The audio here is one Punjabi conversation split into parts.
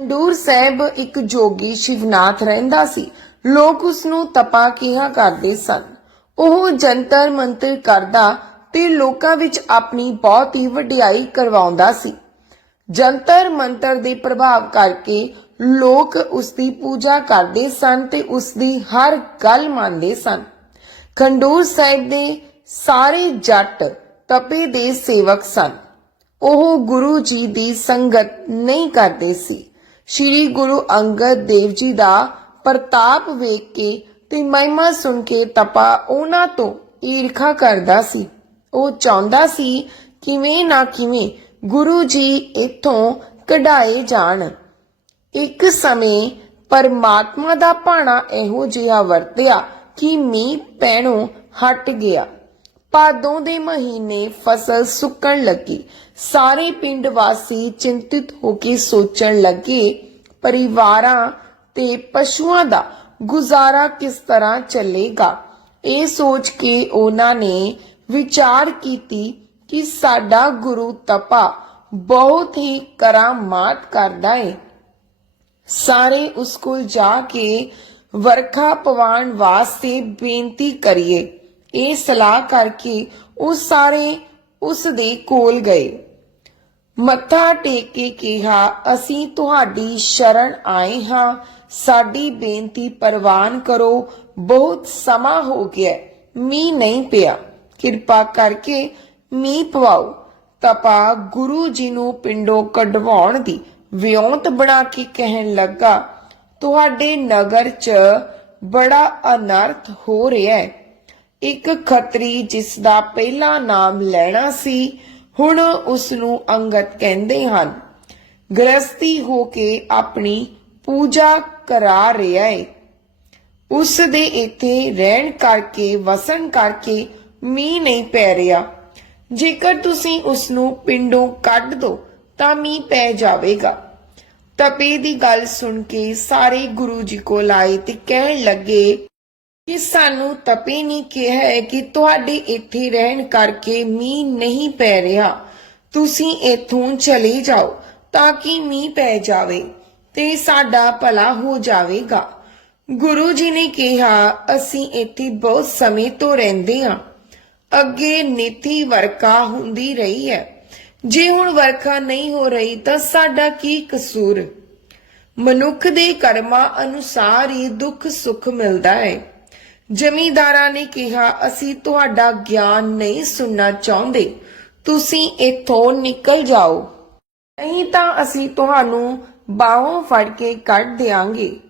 ਖੰਡੂਰ ਸਾਹਿਬ ਇੱਕ ਜੋਗੀ ਸ਼ਿਵਨਾਥ ਰਹਿੰਦਾ ਸੀ। ਲੋਕ ਉਸ ਨੂੰ ਤਪਾ ਕਿਹਾ ਕਰਦੇ ਸਨ। ਉਹ ਜੰਤਰ ਮੰਤਰ ਕਰਦਾ ਤੇ ਲੋਕਾਂ ਵਿੱਚ ਆਪਣੀ ਬਹੁਤ ਹੀ ਵਡਿਆਈ ਕਰਵਾਉਂਦਾ ਸੀ। ਜੰਤਰ ਮੰਤਰ ਦੇ ਪ੍ਰਭਾਵ ਕਰਕੇ ਲੋਕ ਉਸ ਦੀ ਪੂਜਾ ਕਰਦੇ ਸਨ ਤੇ ਉਸ ਦੀ ਹਰ ਗੱਲ ਮੰਨਦੇ ਸਨ। ਖੰਡੂਰ ਸਾਹਿਬ ਦੇ ਸਾਰੇ ਜੱਟ ਤਪੇ ਦੇ ਸੇਵਕ ਸਨ। ਉਹ ਗੁਰੂ ਜੀ ਦੀ ਸੰਗਤ ਨਹੀਂ ਕਰਦੇ ਸੀ। ਸ੍ਰੀ ਗੁਰੂ ਅੰਗਦ ਦੇਵ ਜੀ ਦਾ ਪ੍ਰਤਾਪ ਵੇਖ ਕੇ ਤੇ ਮਹਿਮਾ ਸੁਣ ਕੇ ਤਪਾ ਉਹਨਾਂ ਤੋਂ ਈਰਖਾ ਕਰਦਾ ਸੀ। ਉਹ ਚਾਹੁੰਦਾ ਸੀ ਕਿਵੇਂ ਨਾ ਕਿਵੇਂ ਗੁਰੂ ਜੀ ਇੱਥੋਂ ਕਢਾਏ ਜਾਣ। ਇੱਕ ਸਮੇਂ ਪਰਮਾਤਮਾ ਦਾ ਭਾਣਾ ਇਹੋ ਜਿਹਾ ਵਰਤਿਆ ਕਿ ਮੀਂਹ ਪੈਣੋਂ ਹਟ ਗਿਆ। ਭਾਦੋਂ ਦੇ ਮਹੀਨੇ ਫਸਲ ਸੁੱਕਣ ਲੱਗੀ। ਸਾਰੇ ਪਿੰਡ ਵਾਸੀ ਚਿੰਤਿਤ ਹੋ ਕੇ ਸੋਚਣ ਲੱਗੇ, ਪਰਿਵਾਰਾਂ ਤੇ ਪਸ਼ੂਆਂ ਦਾ ਗੁਜ਼ਾਰਾ ਕਿਸ ਤਰ੍ਹਾਂ ਚੱਲੇਗਾ? ਇਹ ਸੋਚ ਕੇ ਉਹਨਾਂ ਨੇ ਵਿਚਾਰ ਕੀਤੀ ਕਿ ਸਾਡਾ ਗੁਰੂ ਤਪਾ ਬਹੁਤ ਹੀ ਕਰਾਮਾਤ ਕਰਦਾ ਹੈ ਸਾਰੇ ਉਸ ਕੋਲ ਜਾ ਕੇ ਵਰਖਾ ਪਵਾਉਣ ਵਾਸਤੇ ਬੇਨਤੀ ਕਰੀਏ। ਇਹ ਸਲਾਹ ਕਰਕੇ ਉਹ ਸਾਰੇ ਉਸ ਦੇ ਕੋਲ ਗਏ। ਮੱਥਾ ਟੇਕ ਕੇ ਕਿਹਾ ਅਸੀਂ ਤੁਹਾਡੀ ਸ਼ਰਨ ਆਏ ਹਾਂ। ਸਾਡੀ ਬੇਨਤੀ ਪ੍ਰਵਾਨ ਕਰੋ। ਬਹੁਤ ਸਮਾਂ ਹੋ ਗਿਆ। ਹੈ, ਨਹੀਂ ਪਿਆ। ਕਿਰਪਾ ਕਰਕੇ ਮੀਂਹ ਪਵਾਓ। ਤਪਾ ਗੁਰੂ ਜੀ ਨੂੰ ਪਿੰਡੋਂ ਕਢਵਾਉਣ ਦੀ ਵਿਉਂਤ ਬਣਾ ਕੇ ਕਹਿਣ ਲੱਗਾ ਤੁਹਾਡੇ ਨਗਰ 'ਚ ਬੜਾ ਅਨਰਥ ਹੋ ਰਿਹਾ ਹੈ। ਇੱਕ ਖੱਤਰੀ ਜਿਸ ਦਾ ਪਹਿਲਾ ਨਾਮ ਲੈਣਾ ਸੀ, ਹੁਣ ਉਸ ਨੂੰ ਅੰਗਤ ਕਹਿੰਦੇ ਹਨ। ਗ੍ਰਸਤੀ ਹੋ ਕੇ ਆਪਣੀ ਪੂਜਾ ਕਰਾ ਰਿਹਾ ਹੈ ਉਸ ਦੇ ਇੱਥੇ ਰਹਿਣ ਕਰਕੇ, ਵਸਣ ਕਰਕੇ ਮੀਂਹ ਨਹੀਂ ਪੈ ਰਿਹਾ। ਜੇਕਰ ਤੁਸੀਂ ਉਸ ਨੂੰ ਪਿੰਡੋਂ ਕੱਢ ਦੋ, ਤਾਂ ਮੀਂਹ ਪੈ ਜਾਵੇਗਾ। ਤਪੇ ਦੀ ਗੱਲ ਸੁਣ ਕੇ ਸਾਰੇ ਗੁਰੂ ਜੀ ਕੋਲ ਆਏ ਤੇ ਕਹਿਣ ਲੱਗੇ ਕਿ ਸਾਨੂੰ ਤਪੇ ਨੇ ਕਿਹਾ ਹੈ ਕਿ ਤੁਹਾਡੇ ਇੱਥੇ ਰਹਿਣ ਕਰਕੇ ਮੀਂਹ ਨਹੀਂ ਪੈ ਰਿਹਾ। ਤੁਸੀਂ ਇੱਥੋਂ ਚਲੇ ਜਾਓ ਤਾਂ ਕਿ ਮੀਂਹ ਪੈ ਜਾਵੇ ਤੇ ਸਾਡਾ ਭਲਾ ਹੋ ਜਾਵੇਗਾ। ਗੁਰੂ ਜੀ ਨੇ ਕਿਹਾ, ਅਸੀਂ ਇੱਥੇ ਬਹੁਤ ਸਮੇਂ ਤੋਂ ਰਹਿੰਦੇ ਹਾਂ। ਅੱਗੇ ਨੀਤੀ ਵਰਖਾ ਹੁੰਦੀ ਰਹੀ ਹੈ। ਜੇ ਹੁਣ ਵਰਖਾ ਨਹੀਂ ਹੋ ਰਹੀ ਤਾਂ ਸਾਡਾ ਕੀ ਕਸੂਰ? ਮਨੁੱਖ ਦੇ ਕਰਮਾਂ ਅਨੁਸਾਰ ਹੀ ਦੁੱਖ ਸੁੱਖ ਮਿਲਦਾ ਹੈ। ਜ਼ਮੀਂਦਾਰਾਂ ਨੇ ਕਿਹਾ, ਅਸੀਂ ਤੁਹਾਡਾ ਗਿਆਨ ਨਹੀਂ ਸੁਣਨਾ ਚਾਹੁੰਦੇ। ਤੁਸੀਂ ਇੱਥੋਂ ਨਿਕਲ ਜਾਓ। ਨਹੀਂ ਤਾਂ ਅਸੀਂ ਤੁਹਾਨੂੰ ਬਾਹੋਂ ਫੜ ਕੇ ਕੱਢ ਦੇਾਂਗੇ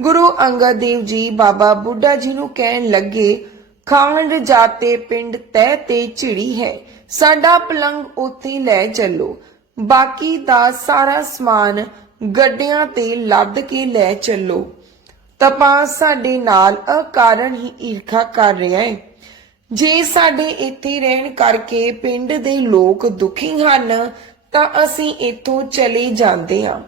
ਗੁਰੂ ਅੰਗਦ ਦੇਵ ਜੀ ਬਾਬਾ ਬੁੱਢਾ ਜੀ ਨੂੰ ਕਹਿਣ ਲੱਗੇ, ਖਾਂਡ ਜਾਤੇ ਪਿੰਡ ਤੈ ਤੇ ਝਿੜੀ ਹੈ। ਸਾਡਾ ਪਲੰਗ ਉੱਥੇ ਲੈ ਚੱਲੋ। ਬਾਕੀ ਦਾ ਸਾਰਾ ਸਮਾਨ ਗੱਡਿਆਂ ਤੇ ਲੱਦ ਕੇ ਲੈ ਚੱਲੋ। ਤਪਾ ਸਾਡੇ ਨਾਲ ਅਕਾਰਨ ਹੀ ਈਰਖਾ ਕਰ ਰਿਹਾ ਹੈ ਜੇ ਸਾਡੇ ਇੱਥੇ ਰਹਿਣ ਕਰਕੇ ਪਿੰਡ ਦੇ ਲੋਕ ਦੁਖੀ ਹਨ, ਤਾਂ ਅਸੀਂ ਇੱਥੋਂ ਚਲੇ ਜਾਂਦੇ ਹਾਂ।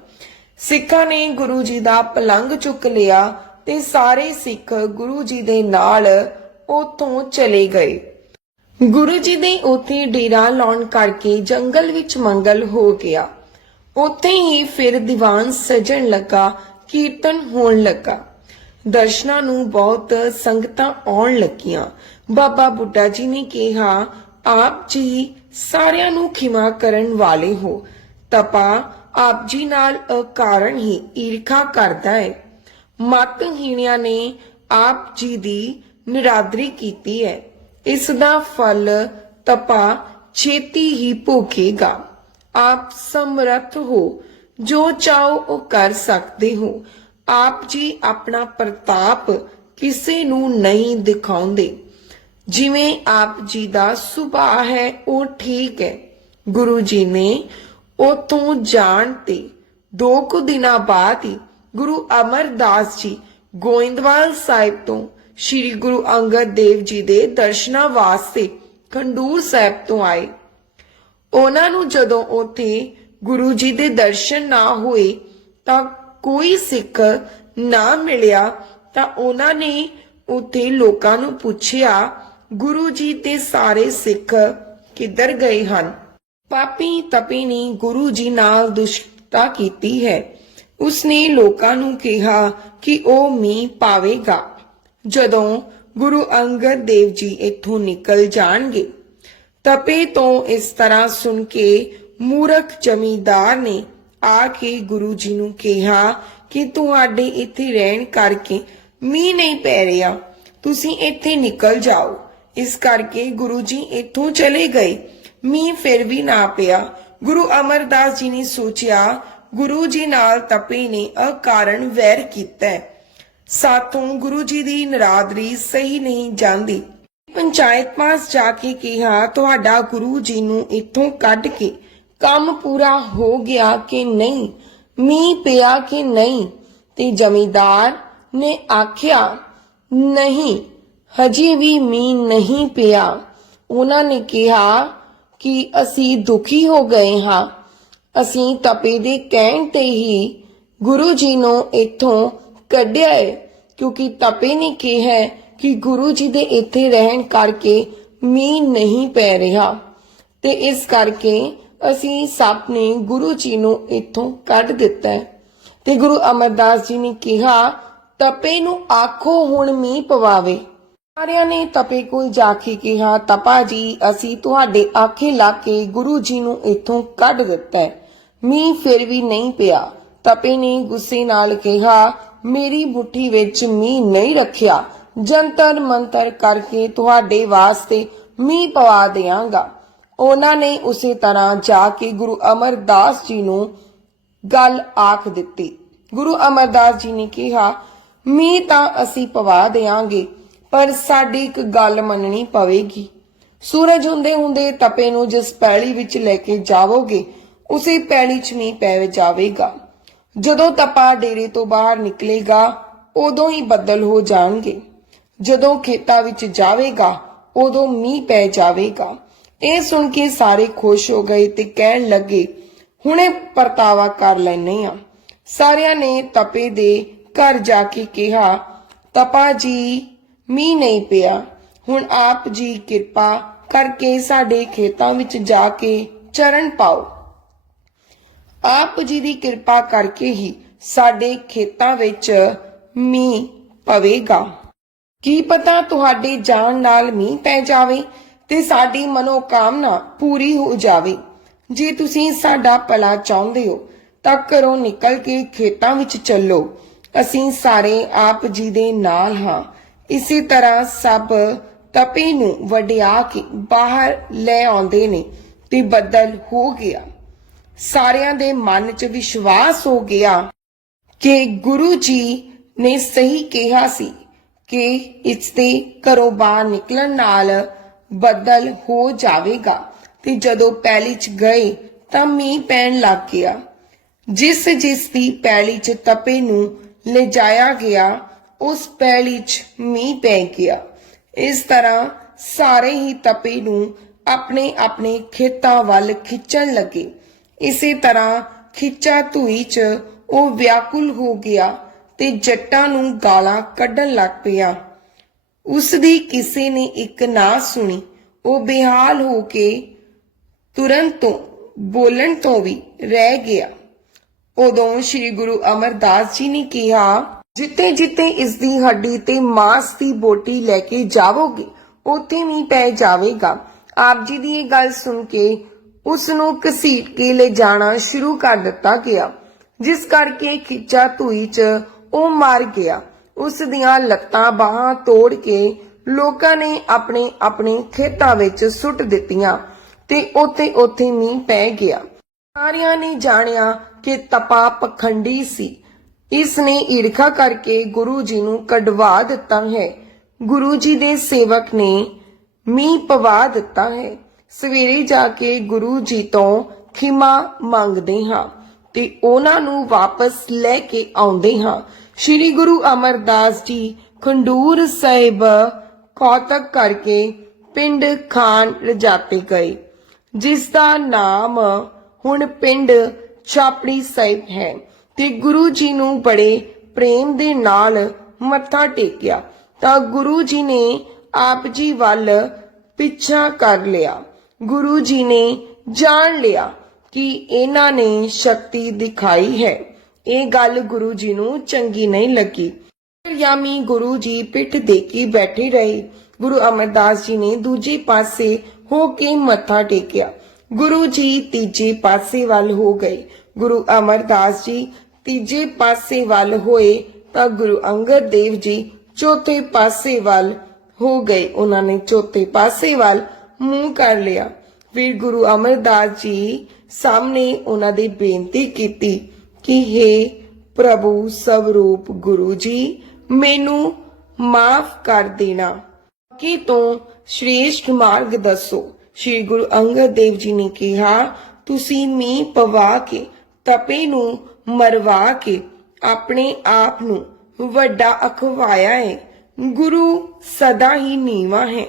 ਸਿੱਖਾਂ ਨੇ ਗੁਰੂ ਜੀ ਦਾ ਪਲੰਗ ਚੁੱਕ ਲਿਆ ਤੇ ਸਾਰੇ ਸਿੱਖ ਗੁਰੂ ਜੀ ਦੇ ਨਾਲ ਉਥੋਂ ਚਲੇ ਗਏ। ਗੁਰੂ ਜੀ ਦੇ ਉੱਥੇ ਡੇਰਾ ਲਾਉਣ ਕਰਕੇ ਜੰਗਲ ਵਿੱਚ ਮੰਗਲ ਹੋ ਗਿਆ। ਉੱਥੇ ਹੀ ਫਿਰ ਦੀਵਾਨ ਸਜਣ ਲੱਗਾ, ਕੀਰਤਨ ਹੋਣ ਲੱਗਾ। ਦਰਸ਼ਨਾਂ ਨੂੰ ਬਹੁਤ ਸੰਗਤਾਂ ਆਉਣ ਲੱਗੀਆਂ। ਬਾਬਾ ਬੁੱਢਾ ਜੀ ਨੇ ਕਿਹਾ, ਆਪ ਜੀ ਸਾਰਿਆਂ ਨੂੰ ਖਿਮਾ ਕਰਨ ਵਾਲੇ ਹੋ। ਤਪਾ ਆਪ ਜੀ ਨਾਲ ਅਕਾਰਨ ਹੀ ਈਰਖਾ ਕਰਦਾ ਹੈ ਮਤ ਮਤਹੀਣਿਆਂ ਨੇ ਆਪ ਜੀ ਦੀ ਨਿਰਾਦਰੀ ਕੀਤੀ ਹੈ ਇਸ ਦਾ ਫਲ ਤਪਾ ਛੇਤੀ ਹੀ ਭੋਗੇਗਾ। ਆਪ ਸਮਰੱਥ ਹੋ। ਜੋ ਚਾਹੋ ਉਹ ਕਰ ਸਕਦੇ ਹੋ। ਆਪ ਜੀ ਆਪਣਾ ਪ੍ਰਤਾਪ ਕਿਸੇ ਨੂੰ ਨਹੀਂ ਦਿਖਾਉਂਦੇ। ਜਿਵੇਂ ਆਪ ਜੀ ਦਾ ਸੁਭਾਅ ਹੈ, ਉਹ ਠੀਕ ਹੈ। ਗੁਰੂ ਜੀ ਨੇ ਉਥੋਂ ਜਾਣ ਤੇ ਦੋ ਕੁ ਦਿਨਾਂ ਬਾਅਦ ਹੀ ਗੁਰੂ ਅਮਰਦਾਸ ਜੀ ਗੋਇੰਦਵਾਲ ਸਾਹਿਬ ਤੋਂ ਸ੍ਰੀ ਗੁਰੂ ਅੰਗਦ ਦੇਵ ਜੀ ਦੇ ਦਰਸ਼ਨਾਂ ਵਾਸਤੇ ਖੰਡੂਰ ਸਾਹਿਬ ਤੋਂ ਆਏ। ਉਹਨਾਂ ਨੂੰ ਜਦੋਂ ਉੱਥੇ ਗੁਰੂ ਜੀ ਦੇ ਦਰਸ਼ਨ ਨਾ ਹੋਏ ਤਾਂ ਕੋਈ ਸਿੱਖ ਨਾ ਮਿਲਿਆ ਤਾਂ ਉਹਨਾਂ ਨੇ ਉੱਥੇ ਲੋਕਾਂ ਨੂੰ ਪੁੱਛਿਆ, ਗੁਰੂ ਜੀ ਤੇ ਸਾਰੇ ਸਿੱਖ ਕਿੱਧਰ ਗਏ ਹਨ? ਪਾਪੀ ਤਪੀ ਨੇ ਗੁਰੂ ਜੀ ਨਾਲ ਦੁਸ਼ਟਤਾ ਕੀਤੀ ਹੈ। ਉਸਨੇ ਲੋਕਾਂ ਨੂੰ ਕਿਹਾ ਕਿ ਉਹ ਮੀਂਹ ਪਾਵੇਗਾ। ਜਦੋਂ ਗੁਰੂ ਅੰਗਦ ਦੇਵ ਜੀ ਇੱਥੋਂ ਨਿਕਲ ਜਾਣਗੇ, ਤਪੇ ਤੋਂ ਇਸ ਤਰ੍ਹਾਂ ਸੁਣ ਕੇ ਮੂਰਖ ਜਮੀਦਾਰ ਨੇ ਆ ਕੇ ਗੁਰੂ ਜੀ ਨੂੰ ਕਿਹਾ ਕਿ ਤੁਹਾਡੇ ਇੱਥੇ ਰਹਿਣ ਕਰਕੇ ਮੀਂਹ ਨਹੀਂ ਪੈ ਰਿਹਾ। ਤੁਸੀਂ ਇੱਥੇ ਨਿਕਲ ਜਾਓ। ਇਸ ਕਰਕੇ ਗੁਰੂ ਜੀ ਇੱਥੋਂ ਚਲੇ ਗਏ। ਮੀਂਹ ਫਿਰ ਵੀ ਨਾ ਪਿਆ। ਗੁਰੂ ਅਮਰਦਾਸ ਜੀ ਨੇ ਸੋਚਿਆ, ਗੁਰੂ ਜੀ ਨਾਲ ਤਪੇ ਨੇ ਅਕਾਰਨ ਵੈਰ ਕੀਤਾ। ਸਾਥੋਂ ਗੁਰੂ ਜੀ ਦੀ ਨਰਾਦਰੀ ਸਹੀ ਨਹੀਂ ਜਾਂਦੀ। ਪੰਚਾਇਤ ਪਾਸ ਜਾ ਕੇ ਕਿਹਾ, ਤੁਹਾਡਾ ਗੁਰੂ ਜੀ ਨੂੰ ਇੱਥੋਂ ਕੱਢ ਕੇ ਕੰਮ ਪੂਰਾ ਹੋ ਗਿਆ ਕਿ ਨਹੀਂ? ਮੀਂਹ ਪਿਆ ਕਿ ਨਹੀਂ? ਤੇ ਜਮੀਦਾਰ ਨੇ ਆਖਿਆ, ਨਹੀਂ, ਹਜੇ ਵੀ ਮੀਂਹ ਨਹੀਂ ਪਿਆ। ਉਹਨਾਂ ਨੇ ਕਿਹਾ ਕਿ ਅਸੀਂ ਦੁਖੀ ਹੋ ਗਏ ਹਾਂ। ਅਸੀਂ ਤਪੇ ਦੇ ਕਹਿਣ ਤੇ ਹੀ ਗੁਰੂ ਜੀ ਨੂੰ ਇੱਥੋਂ ਕੱਢਿਆ ਹੈ ਕਿਉਂਕਿ ਤਪੇ ਨੇ ਕਿਹਾ ਕਿ ਗੁਰੂ ਜੀ ਦੇ ਇੱਥੇ ਰਹਿਣ ਕਰਕੇ ਮੀਂਹ ਨਹੀਂ ਪੈ ਰਿਹਾ। ਤੇ ਇਸ ਕਰਕੇ ਅਸੀਂ ਸਭ ਨੇ ਗੁਰੂ ਜੀ ਨੂੰ ਇੱਥੋਂ ਕੱਢ ਦਿੱਤਾ ਤੇ ਗੁਰੂ ਅਮਰਦਾਸ ਜੀ ਨੇ ਕਿਹਾ, ਤਪੇ ਨੂੰ ਆਖੋ ਹੁਣ ਮੀਂਹ ਪਵਾਵੇ। ਸਾਰਿਆਂ ਨੇ ਤਪੇ ਕੋਲ ਜਾ ਕੇ ਕਿਹਾ, ਤਪਾ ਜੀ, ਅਸੀਂ ਤੁਹਾਡੇ ਆਖੇ ਲਾ ਕੇ ਗੁਰੂ ਜੀ ਨੂੰ ਇੱਥੋਂ ਕੱਢ ਦਿੱਤਾ ਹੈ। ਮੀਂਹ ਫਿਰ ਵੀ ਨਹੀਂ ਪਿਆ। ਤਪੇ ਨੇ ਗੁੱਸੇ ਨਾਲ ਕਿਹਾ, ਮੇਰੀ ਮੁੱਠੀ ਵਿੱਚ ਮੀਂਹ ਨਹੀਂ ਰੱਖਿਆ। ਜੰਤਰ ਮੰਤਰ ਕਰਕੇ ਤੁਹਾਡੇ ਵਾਸਤੇ ਮੀਂਹ ਪਵਾ ਦਿਆਂਗਾ। ਉਹਨਾਂ ਨੇ ਉਸੇ ਤਰ੍ਹਾਂ ਜਾ ਕੇ ਗੁਰੂ ਅਮਰਦਾਸ ਜੀ ਨੂੰ ਗੱਲ ਆਖ ਦਿੱਤੀ। ਗੁਰੂ ਅਮਰਦਾਸ ਜੀ ਨੇ ਕਿਹਾ, ਮੀਂਹ ਤਾਂ ਅਸੀਂ ਪਵਾ ਦੇਾਂਗੇ ਪਰ ਸਾਡੀ ਇੱਕ ਗੱਲ ਮੰਨਣੀ ਪਵੇਗੀ। ਸੂਰਜ ਹੁੰਦੇ ਹੁੰਦੇ ਤਪੇ ਨੂੰ ਜਿਸ ਪੈਲੀ ਵਿੱਚ ਲੈ ਕੇ ਜਾਵੋਗੇ, ਉਸੇ ਪੈਲੀ 'ਚ ਮੀਂਹ ਪੈ ਜਾਵੇਗਾ। ਜਦੋਂ ਤਪਾ ਡੇਰੇ ਤੋਂ ਬਾਹਰ ਨਿਕਲੇਗਾ, ਉਦੋਂ ਹੀ ਬੱਦਲ ਹੋ ਜਾਣਗੇ। ਜਦੋਂ ਖੇਤਾਂ ਵਿੱਚ ਜਾਵੇਗਾ, ਉਦੋਂ ਮੀਂਹ ਪੈ ਜਾਵੇਗਾ। ਇਹ ਸੁਣ ਕੇ ਸਾਰੇ ਖੁਸ਼ ਹੋ ਗਏ ਤੇ ਕਹਿਣ ਲੱਗੇ, ਹੁਣੇ ਪਰਤਾਵਾ ਕਰ ਲੈਨੇ ਆ ਸਾਰਿਆਂ ਨੇ ਤਪੇ ਦੇ ਘਰ ਜਾ ਕੇ ਕਿਹਾ, ਤਪਾ ਜੀ, ਮੀਂਹ ਨਹੀਂ ਪਿਆ। ਹੁਣ ਆਪ ਜੀ ਕਿਰਪਾ ਕਰਕੇ ਸਾਡੇ ਖੇਤਾਂ ਵਿੱਚ ਜਾ ਕੇ ਚਰਨ ਪਾਓ। ਆਪ ਜੀ ਦੀ ਕਿਰਪਾ ਕਰਕੇ ਹੀ ਸਾਡੇ ਖੇਤਾਂ ਵਿੱਚ ਮੀਂਹ ਪਵੇਗਾ। ਕੀ ਪਤਾ ਤੁਹਾਡੇ ਜਾਣ ਨਾਲ ਮੀਂਹ ਪੈ ਜਾਵੇ? ਤੇ ਸਾਡੀ ਮਨੋਕਾਮਨਾ ਪੂਰੀ ਹੋ ਜਾਵੇ। ਜੇ ਤੁਸੀਂ ਸਾਡਾ ਭਲਾ ਚਾਹੁੰਦੇ ਹੋ, ਤਾਂ ਘਰੋਂ ਨਿਕਲ ਕੇ ਖੇਤਾਂ ਵਿੱਚ ਚੱਲੋ। ਅਸੀਂ ਸਾਰੇ ਆਪ ਜੀ ਦੇ ਨਾਲ ਹਾਂ। ਇਸੇ ਤਰ੍ਹਾਂ ਸਭ ਤਪੇ ਨੂੰ ਵਡਿਆ ਕੇ ਬਾਹਰ ਲੈ ਆਉਂਦੇ ਨੇ ਤੇ ਬੱਦਲ ਹੋ ਗਿਆ। ਸਾਰਿਆਂ ਦੇ ਮਨ 'ਚ ਵਿਸ਼ਵਾਸ ਹੋ ਗਿਆ ਕਿ ਗੁਰੂ ਜੀ ਨੇ ਸਹੀ ਕਿਹਾ ਸੀ ਕਿ ਇਸ ਦੇ ਘਰੋਂ ਬਾਹਰ ਨਿਕਲਣ ਨਾਲ ਬੱਦਲ ਹੋ ਜਾਵੇਗਾ। ਤੇ ਜਦੋਂ ਪੈਲੀ 'ਚ ਗਏ ਤਾਂ ਮੀਂਹ ਪੈਣ ਲੱਗ ਗਿਆ। ਜਿਸ ਜਿਸ ਦੀ ਪੈਲੀ 'ਚ ਤਪੇ ਨੂੰ ਲਿਜਾਇਆ ਗਿਆ, ਉਸ ਪੈਲੀ 'ਚ ਮੀਂਹ ਪੈ ਗਿਆ। ਇਸ ਤਰ੍ਹਾਂ ਸਾਰੇ ਹੀ ਤਪੇ ਨੂੰ ਆਪਣੇ ਆਪਣੇ ਖੇਤਾਂ ਵੱਲ ਖਿੱਚਣ ਲੱਗੇ। ਇਸੇ ਤਰ੍ਹਾਂ ਖਿੱਚਾ ਧੂਈ 'ਚ ਉਹ ਵਿਆਕੁਲ ਹੋ ਗਿਆ ਤੇ ਜੱਟਾਂ ਨੂੰ ਗਾਲਾਂ ਕੱਢਣ ਲੱਗ ਪਿਆ। ਉਸ ਦੀ ਕਿਸੇ ਨੇ ਇੱਕ ਨਾ ਸੁਣੀ, ਉਹ ਬੇਹਾਲ ਹੋ ਕੇ ਤੁਰੰਤ ਤੋਂ, ਬੋਲਣ ਤੋਂ ਵੀ ਰਹਿ ਗਿਆ। ਉਦੋਂ ਸ੍ਰੀ ਗੁਰੂ ਅਮਰਦਾਸ ਜੀ ਨੇ ਕਿਹਾ ਜਿੱਤੇ ਜਿੱਤੇ ਇਸ ਦੀ ਹੱਡੀ ਤੇ ਮਾਸ ਦੀ ਬੋਟੀ ਲੈ ਕੇ ਜਾਵੋਗੇ, ਉੱਥੇ ਵੀ ਪੈ ਜਾਵੇਗਾ। ਆਪ ਜੀ ਦੀ ਇਹ ਗੱਲ ਸੁਣ ਕੇ ਉਸ ਨੂੰ ਘਸੀਟ ਕੇ ਲੈ ਜਾਣਾ ਸ਼ੁਰੂ ਕਰ ਦਿੱਤਾ ਗਿਆ, ਜਿਸ ਕਰਕੇ ਖਿੱਚਾ ਧੂਈ 'ਚ ਉਹ ਮਰ ਗਿਆ। ਉਸ ਦੀਆਂ ਲੱਤਾਂ ਬਾਹਾਂ ਤੋੜ ਕੇ ਲੋਕਾਂ ਨੇ ਆਪਣੇ ਆਪਣੇ ਖੇਤਾਂ ਵਿੱਚ ਸੁੱਟ ਦਿੱਤੀਆਂ ਤੇ ਉੱਥੇ ਉੱਥੇ ਮੀਂਹ ਪੈ ਗਿਆ। ਸਾਰਿਆਂ ਨੇ ਜਾਣਿਆ ਕਿ ਤਪਾ ਪਖੰਡੀ ਸੀ। ਇਸ ਨੇ ਈਰਖਾ ਕਰਕੇ ਗੁਰੂ ਜੀ ਨੂੰ ਕਢਵਾ ਦਿੱਤਾ ਹੈ। ਗੁਰੂ ਜੀ ਦੇ ਸੇਵਕ ਨੇ ਮੀਂਹ ਪਵਾ ਦਿੱਤਾ ਹੈ। ਸਵੇਰੇ ਜਾ ਕੇ ਗੁਰੂ ਜੀ ਤੋਂ ਖਿਮਾ ਮੰਗਦੇ ਹਾਂ ਤੇ ਉਹਨਾਂ ਨੂੰ ਵਾਪਸ ਲੈ ਕੇ ਆਉਂਦੇ ਹਾਂ। ਸ੍ਰੀ ਗੁਰੂ ਅਮਰਦਾਸ ਜੀ ਖੰਡੂਰ ਸਾਹਿਬ ਕੌਤਕ ਕਰਕੇ ਪਿੰਡ ਖਾਨ ਰਜਾਤੇ ਗਏ, ਜਿਸ ਦਾ ਨਾਮ ਹੁਣ ਪਿੰਡ ਛਾਪੜੀ ਸਾਹਿਬ ਹੈ ਤੇ ਗੁਰੂ ਜੀ ਨੂੰ ਬੜੇ ਪ੍ਰੇਮ ਦੇ ਨਾਲ ਮੱਥਾ ਟੇਕਿਆ, ਤਾਂ ਗੁਰੂ ਜੀ ਨੇ ਆਪ ਜੀ ਵੱਲ ਪਿੱਛਾ ਕਰ ਲਿਆ। ਗੁਰੂ ਜੀ ਨੇ ਜਾਣ ਲਿਆ ਕਿ ਇਹਨਾਂ ਨੇ ਸ਼ਕਤੀ ਦਿਖਾਈ ਹੈ। ਇਹ ਗੱਲ ਗੁਰੂ ਜੀ ਨੂੰ ਚੰਗੀ ਨਹੀਂ ਲੱਗੀ। ਯਾਮੀ ਗੁਰੂ ਜੀ ਪਿੱਠ ਦੇ ਕੇ ਬੈਠੇ ਰਹੇ। ਗੁਰੂ ਅਮਰਦਾਸ ਜੀ ਨੇ ਦੂਜੇ ਪਾਸੇ ਹੋ ਕੇ ਮੱਥਾ ਟੇਕਿਆ। ਗੁਰੂ ਜੀ ਤੀਜੇ ਪਾਸੇ ਵੱਲ ਹੋ ਗਏ। ਗੁਰੂ ਅਮਰਦਾਸ ਜੀ ਤੀਜੇ ਪਾਸੇ ਵੱਲ ਹੋਏ ਤਾਂ ਗੁਰੂ ਅੰਗਦ ਦੇਵ ਜੀ ਚੌਥੇ ਪਾਸੇ ਵੱਲ ਹੋ ਗਏ। ਉਹਨਾਂ ਨੇ ਚੌਥੇ ਪਾਸੇ ਵੱਲ ਮੂੰਹ ਕਰ ਲਿਆ। ਫਿਰ ਗੁਰੂ ਅਮਰਦਾਸ ਜੀ ਸਾਹਮਣੇ ਉਹਨਾਂ ਦੀ ਬੇਨਤੀ ਕੀਤੀ। ਕਿ हे ਪ੍ਰਭੂ ਸਵਰੂਪ ਗੁਰੂ ਜੀ, ਮੈਨੂੰ ਮਾਫ ਕਰ ਦੇਣਾ। ਕਿ ਤੋਂ ਸ਼੍ਰੇਸ਼ਟ ਮਾਰਗ ਦੱਸੋ। ਸ਼੍ਰੀ ਗੁਰੂ ਅੰਗਦ ਦੇਵ ਜੀ ਨੇ ਕਿਹਾ, ਤੁਸੀਂ ਮੀਂਹ ਪਵਾ ਕੇ, ਤਪੇ ਨੂੰ ਮਰਵਾ ਕੇ ਆਪਣੇ ਆਪ ਨੂੰ ਵੱਡਾ ਅਖਵਾਇਆ ਹੈ ਗੁਰੂ ਸਦਾ ਹੀ ਨੀਵਾ ਹੈ।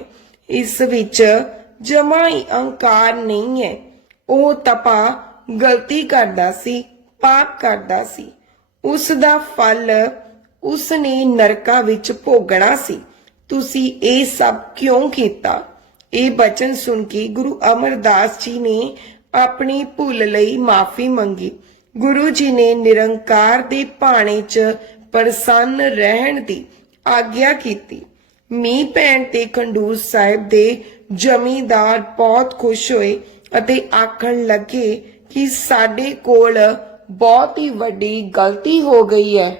ਇਸ ਵਿੱਚ ਜਮਾ ਹੀ ਅਹੰਕਾਰ ਨਹੀਂ ਹੈ। ਉਹ ਤਪਾ ਗਲਤੀ ਕਰਦਾ ਸੀ। ਪਾਪ ਕਰਦਾ ਸੀ। ਉਸ ਦਾ ਫਲ ਉਸ ਨੇ ਨਰਕਾਂ ਵਿੱਚ ਭੋਗਣਾ ਸੀ। ਤੁਸੀਂ ਇਹ ਸਭ ਕਿਉਂ ਕੀਤਾ? ਇਹ ਬਚਨ ਸੁਣ ਕੇ ਗੁਰੂ ਅਮਰਦਾਸ ਜੀ ਨੇ ਆਪਣੀ ਭੁੱਲ ਲਈ ਮਾਫੀ ਮੰਗੀ। ਗੁਰੂ ਜੀ ਨੇ ਨਿਰੰਕਾਰ ਦੇ ਭਾਣੇ 'ਚ ਪ੍ਰਸੰਨ ਰਹਿਣ ਦੀ ਆਗਿਆ ਕੀਤੀ। ਮੀਂਹ ਪੈਣ ਤੇ ਖੰਡੂਰ ਸਾਹਿਬ ਦੇ ਜ਼ਮੀਂਦਾਰ ਬਹੁਤ ਖੁਸ਼ ਹੋਏ ਅਤੇ ਆਖਣ ਲੱਗੇ ਕਿ ਸਾਡੇ ਕੋਲ ਬਹੁਤ ਹੀ ਵੱਡੀ ਗਲਤੀ ਹੋ ਗਈ ਹੈ।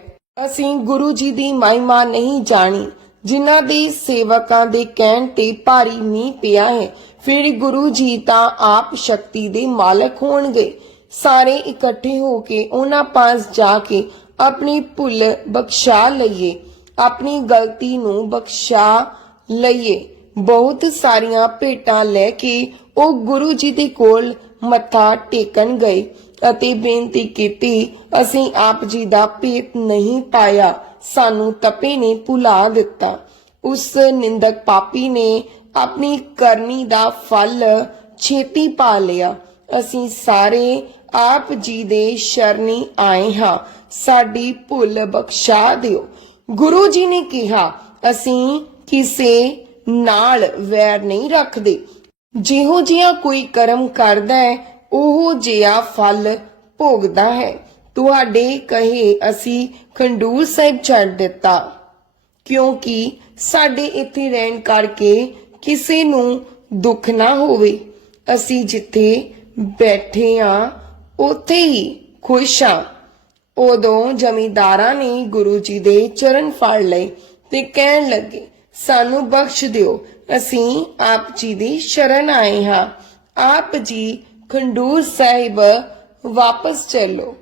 ਅਸੀਂ ਗੁਰੂ ਜੀ ਦੀ ਮਹਿਮਾ ਨਹੀਂ ਜਾਣੀ, ਜਿਨ੍ਹਾਂ ਦੇ ਸੇਵਕਾਂ ਦੇ ਕਹਿਣ ਤੇ ਭਾਰੀ ਮੀਂਹ ਪਿਆ ਹੈ। ਫਿਰ ਗੁਰੂ ਜੀ ਤਾਂ ਆਪ ਸ਼ਕਤੀ ਦੇ ਮਾਲਕ ਹੋਣਗੇ। ਸਾਰੇ ਇਕੱਠੇ ਹੋ ਕੇ ਉਹਨਾਂ ਪਾਸ ਜਾ ਕੇ ਆਪਣੀ ਭੁੱਲ ਬਖਸ਼ਾ ਲਈਏ। ਆਪਣੀ ਗਲਤੀ ਨੂੰ ਬਖਸ਼ਾ ਲਈਏ। ਬਹੁਤ ਸਾਰੀਆਂ ਭੇਟਾਂ ਲੈ ਕੇ ਉਹ ਗੁਰੂ ਜੀ ਦੇ ਕੋਲ ਮੱਥਾ ਟੇਕਣ ਗਏ। ਅਤੇ ਬੇਨਤੀ ਕੀਤੀ, ਅਸੀਂ ਆਪ ਜੀ ਦਾ ਭੇਤ ਨਹੀਂ ਪਾਇਆ, ਸਾਨੂੰ ਤਪੇ ਨੇ ਭੁਲਾ ਦਿੱਤਾ। ਉਸ ਨਿੰਦਕ ਪਾਪੀ ਨੇ ਆਪਣੀ ਕਰਨੀ ਦਾ ਫਲ ਛੇਤੀ ਪਾ ਲਿਆ। ਅਸੀਂ ਸਾਰੇ ਆਪ ਜੀ ਦੇ ਸ਼ਰਨੀ ਆਏ ਹਾਂ, ਸਾਡੀ ਭੁੱਲ ਬਖਸ਼ਾ ਦਿਓ। ਗੁਰੂ ਜੀ ਨੇ ਕਿਹਾ, ਅਸੀਂ ਕਿਸੇ ਨਾਲ ਵੈਰ ਨਹੀਂ ਰੱਖਦੇ। ਜਿਹੋ ਜਿਹਾ ਕੋਈ ਕਰਮ ਕਰਦਾ ਹੈ ਉਹ ਜਿਹਾ ਫਲ ਭੋਗਦਾ ਹੈ। ਤੁਹਾਡੇ ਕਹੇ ਅਸੀਂ ਖੰਡੂਰ ਸਾਹਿਬ ਛੱਡ ਦਿੱਤਾ। ਕਿਉਂਕਿ ਸਾਡੇ ਇੱਥੇ ਰਹਿਣ ਕਰਕੇ ਕਿਸੇ ਨੂੰ ਦੁੱਖ ਨਾ ਹੋਵੇ। ਅਸੀਂ ਜਿੱਥੇ ਬੈਠੇ ਆ ਉੱਥੇ ਹੀ ਖੁਸ਼ ਆ ਉਦੋਂ ਜ਼ਮੀਂਦਾਰਾਂ ਨੇ ਗੁਰੂ ਜੀ ਦੇ ਚਰਨ ਫੜ ਲਏ ਤੇ ਕਹਿਣ ਲੱਗੇ, ਸਾਨੂੰ ਬਖਸ਼ ਦਿਓ। ਅਸੀਂ ਆਪ ਜੀ ਦੀ ਸ਼ਰਨ ਆਏ ਹਾਂ। ਆਪ ਜੀ ਖੰਡੂਰ ਸਾਹਿਬ ਵਾਪਸ ਚੱਲੋ।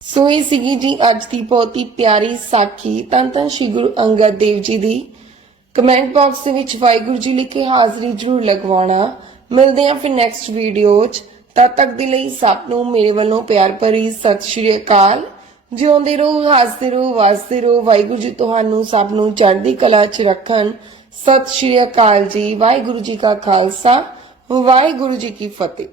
ਸੋ ਇਹ ਸੀਗੀ ਜੀ ਅੱਜ ਦੀ ਬਹੁਤ ਹੀ ਪਿਆਰੀ ਸਾਖੀ। ਧੰਨ ਧੰਨ ਸ਼੍ਰੀ ਗੁਰੂ ਅੰਗਦ ਦੇਵ ਜੀ ਦੀ। ਕਮੈਂਟ ਬਾਕਸ ਦੇ ਵਿੱਚ ਵਾਹਿਗੁਰੂ ਜੀ ਲਿਖ ਕੇ ਹਾਜ਼ਰੀ ਜ਼ਰੂਰ ਲਗਵਾਉਣਾ। ਮਿਲਦੇ ਹਾਂ ਫਿਰ ਨੈਕਸਟ ਵੀਡੀਓ 'ਚ। ਤਦ ਤੱਕ ਦੇ ਲਈ ਸਭ ਨੂੰ ਮੇਰੇ ਵੱਲੋਂ ਪਿਆਰ ਭਰੀ ਸਤਿ ਸ਼੍ਰੀ ਅਕਾਲ। ਜਿਉਂਦੇ ਰਹੋ, ਹੱਸਦੇ ਰਹੋ, ਵਸਦੇ ਰਹੋ। ਵਾਹਿਗੁਰੂ ਜੀ ਤੁਹਾਨੂੰ ਸਭ ਨੂੰ ਚੜ੍ਹਦੀ ਕਲਾ 'ਚ ਰੱਖਣ। ਸਤਿ ਸ਼੍ਰੀ ਅਕਾਲ ਜੀ। ਵਾਹਿਗੁਰੂ ਜੀ ਕਾ ਖਾਲਸਾ। ਵਾਹਿਗੁਰੂ ਜੀ ਕੀ ਫਤਿਹ।